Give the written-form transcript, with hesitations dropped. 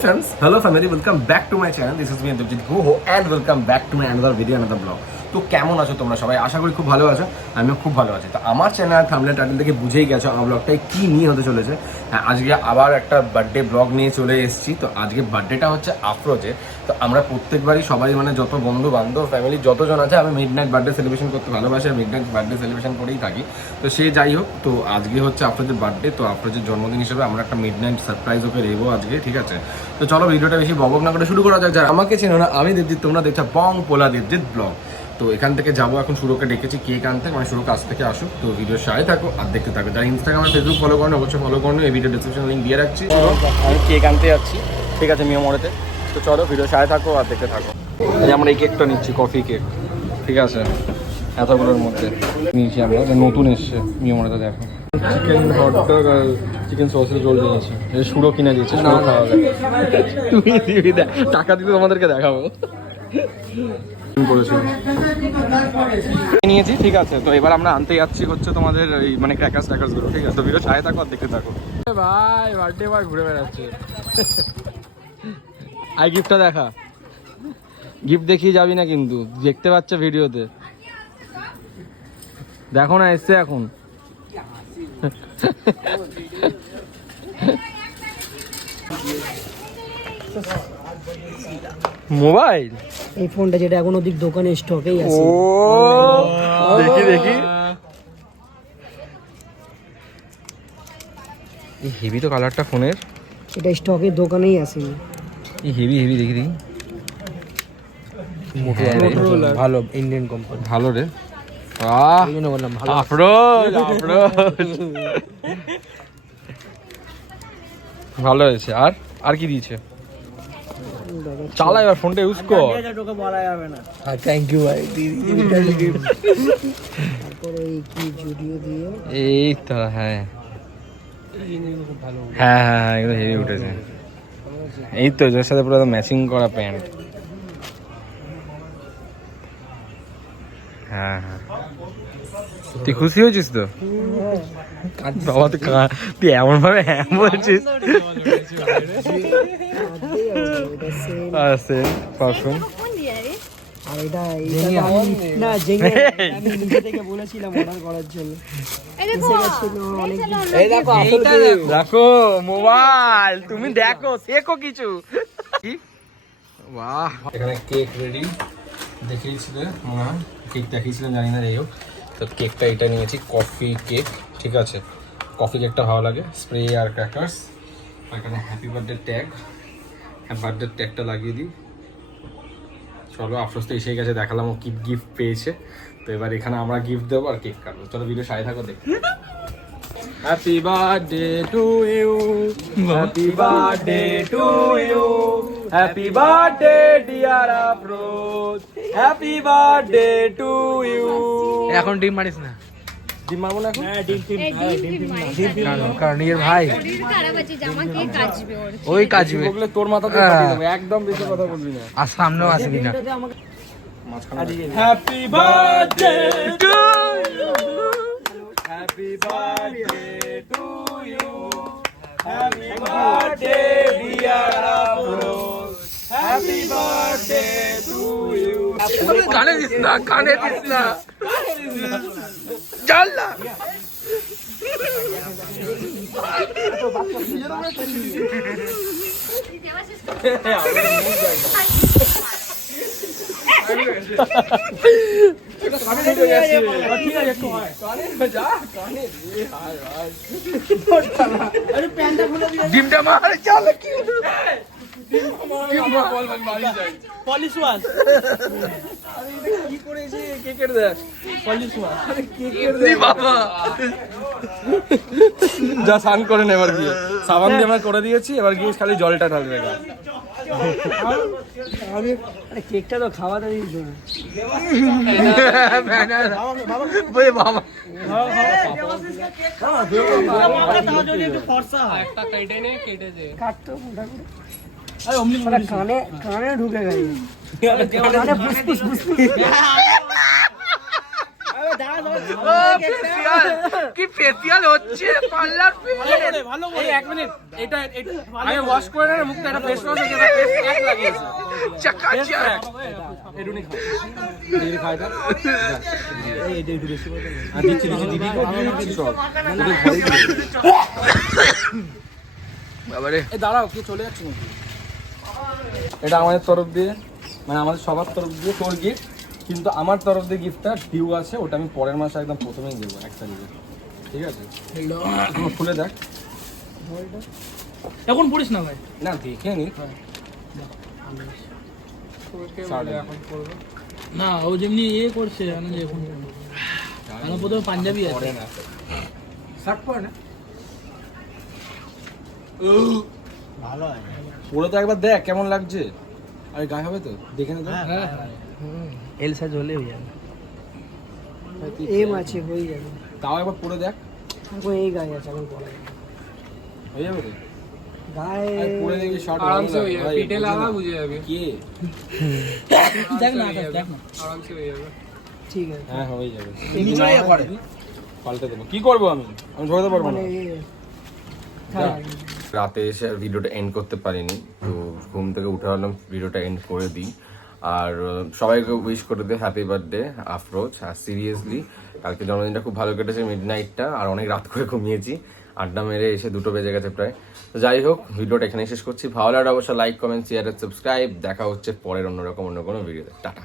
Friends, hello family, welcome back to my channel. This is me Devjit Guho and welcome back to my another video, another vlog. তো কেমন আছো তোমরা সবাই? আশা করি খুব ভালো আছো। আমিও খুব ভালো আছি। তো আমার চ্যানেল থাম্বনেল টাইটেল থেকে বুঝেই গেছো আমার ব্লগটাই কী নিয়ে হতে চলেছে। আজকে আবার একটা বার্থডে ব্লগ নিয়ে চলে এসেছি। তো আজকে বার্থডেটা হচ্ছে আফরোজের। তো আমরা প্রত্যেকবারই সবাই মানে যত বন্ধু বান্ধব ফ্যামিলি যতজন আছে আমি মিড নাইট বার্থডে সেলিব্রেশন করতে ভালোবাসি, মিড নাইট বার্থডে সেলিব্রেশন করেই থাকি। তো সে যাই হোক, তো আজকে হচ্ছে আফরোজের বার্থডে। তো আফরোজের জন্মদিন হিসেবে আমরা একটা মিড নাইট সারপ্রাইজ ওকে দেবো আজকে, ঠিক আছে? তো চলো ভিডিওটা বেশি বকবক না করে শুরু করা যাক। যারা আমাকে চেনো না, আমি দেবজিৎ, তোমরা দেখছো বং পোলা দেবজিৎ ব্লগ। তো এখান থেকে যাবো এখন, সুরোকে ডেকেছি কেক আনতে, মানে সুরো কাছ থেকে আসুক। তো ভিডিওর সাথে থাকো আর দেখতে থাকো। যারা ইনস্টাগ্রাম আর ফেসবুক ফলো করেন অবশ্যই ফলো করুন, এই ভিডিও ডিসক্রিপশন লিঙ্ক দিয়ে রাখছি। আমি কেক আনতে যাচ্ছি, ঠিক আছে, মিয়ামোড়েতে। তো চলো ভিডিওর সাথে থাকো আর দেখতে থাকো। এই আমরা এই কেকটা নিচ্ছি, কফি কেক, ঠিক আছে, এতগুলোর মধ্যে নিয়েছি আমরা। নতুন এসছে মিয়ামোড়েতে, দেখো চিকেন হটডগ আর চিকেন সসের রোল নিয়েছি। এই সুরো কিনে দিয়েছে, সুরো খাওয়া যায়। তুমি দিবি, টাকা দিতে তোমাদেরকে দেখাবো নিয়েছি, ঠিক আছে। তো এবার আমরা আনতে যাচ্ছি হচ্ছে তোমাদের এই মানে ক্র্যাকার্স গুলো, ঠিক আছে? তো ভিডিও সাথে থাকো আর দেখতে থাকো। ভাই বার্থডে বয় ঘুরে বেড়াচ্ছে। আই গিফটটা দেখা, গিফট দেখিয়ে যাবি না কিন্তু, দেখতে পাচ্ছ ভিডিওতে, দেখো না এসছে এখন। মোবাইল, এই ফোনটা যেটা এখন ওদিক দোকানে স্টকেই আছে। ও দেখি দেখি, এই হেভি তো কালারটা ফোনের, সেটা স্টকের দোকানেই আছে। এই হেভি হেভি, দেখি দেখি, ভালো ইন্ডিয়ান কোম্পানি, ভালো রে। আফরোজ ভালো হয়েছে। আর আর কি দিয়েছে? চালা এবার ফোনটা ইউজ কর। বলা যাবে না। থ্যাংক ইউ ভাই। তারপরে কি জুডিও দিয়ে এই তো, হ্যাঁ হ্যাঁ হ্যাঁ, এগুলো হেভি উঠেছে। এই তো এর সাথে পুরো ম্যাচিং করা প্যান্ট। হ্যাঁ হ্যাঁ, তুই খুশি হয়েছিস তো? বাবা তুই এমন ভাবে হ্যাঁ বলছিস। আছে পারফিউম। আর এটা না আমি নিজে থেকে বলেছিলাম অর্ডার করার জন্য। দেখো মোবাইল, তুমি দেখো, শেখো কিছু। বাহ, এখানে কেক রেডি, দেখিয়েছিলে মনে হয়, কেক দেখিয়েছিলাম জানি না, যাই হোক। তো কেকটা এটা নিয়েছি, কফি কেক, ঠিক আছে? কফি কেকটা ভালো লাগে, স্প্রে আর ক্র্যাকার্স। এখানে হ্যাপি বার্থডে ট্যাগ, বার্থডে ট্যাগটা লাগিয়ে দিই। চলো, আফরোজ তো এসে গেছে, দেখালাম ও কি গিফট পেয়েছে। তো এবার এখানে আমরা গিফট দেবো আর কেক কাটবো। চলো ভিডিও সাথে থাকো, দেখ। Happy birthday to you, happy birthday to you, happy birthday dear Afroz, happy birthday to you. এখন ডিম মারিস না। ডিম মারবো না এখন? কারণ নিজের ভাই ওই কাজবে, বললে তোর মাথাতে ফাটিয়ে দেবো, একদম বেশি কথা বলবি না। আর সামনেও আসবি না। Happy birthday to you, happy birthday to you, happy birthday dear Afroz, happy birthday to you. কানে দিস না, কানে দিস না, চল না। ডিমটা মার, চল। যা স্নান করে নে, এবার গিয়ে সাবান দিয়ে আমরা করে দিয়েছি, এবার গিয়ে খালি জলটা ঢালবে। কেকটা তো খাওয়াতে দিয়েছ কানে কানে ঢুকে গেছে। কি ফেসিয়াল হচ্ছে পার্লার ভালো করে 1 মিনিট এটা আমি ওয়াশ করে না মুখটা একটা ফেস ওয়াশ আছে ফেস প্যাক লাগিয়েছে চাকাচাক এডুনি খাই এটা এইটা একটু বেশি করে আর দিচ্ছি দিদি কো দিচ্ছি সব ওদের ঘরেই বাবারে এই দাঁড়াও কি চলে যাচ্ছে নাকি এটা আমাদের তরফ দিয়ে মানে আমাদের সবার তরফ দিয়ে তোর গিফট কিন্তু আমার তরফ দিয়ে গিফটটা ডিউ আছে ওটা আমি পরের মাসে একদম প্রথমেই দেবো 1 তারিখে ঠিক আছে একটু খুলে দেখ এখন পড়িস না ভাই না দেখে নি না ও যেমনি করছে জানো যে এখন আমার প্রথমে পাঞ্জাবি আছে পরে না শার্ট পরে না ভালো হয় পুরো তো একবার দেখ কেমন লাগছে আরে গায়ে হবে তো দেখে নে তো হ্যাঁ এল সাইজ হলে হয়ে যাবে এম আছে হয়ে যাবে তাও একবার পুরো দেখ এখন এই গায়ে আছে এখন পরে হয়ে যাবে তো গায়ে আরে পুরো দেখবি শর্ট আরামসে হয়ে যাবে পিঠে লাগা বুঝে যাবে কে দেখ না দেখ না আরামসে হয়ে যাবে ঠিক আছে হ্যাঁ হয়ে যাবে নিচে ইয়ে করে। পাল্টে দেবো কি করবো আমি ধরতে পারবো না মানে হ্যাঁ রাতে এসে আর ভিডিওটা এন্ড করতে পারিনি তো ঘুম থেকে উঠে ভাবলাম ভিডিওটা এন্ড করে দিই আর সবাইকে উইশ করে দিই হ্যাপি বার্থডে আফরোজ। আর সিরিয়াসলি কালকে জন্মদিনটা খুব ভালো কেটেছে মিডনাইটটা আর অনেক রাত করে ঘুমিয়েছি আড্ডা মেরে এসে 2টো বেজে গেছে প্রায়। তো যাই হোক ভিডিওটা এখানে শেষ করছি ভালো লাগলে অবশ্যই লাইক কমেন্ট শেয়ার সাবস্ক্রাইব দেখা হচ্ছে পরের অন্য কোনো ভিডিওতে টাটা।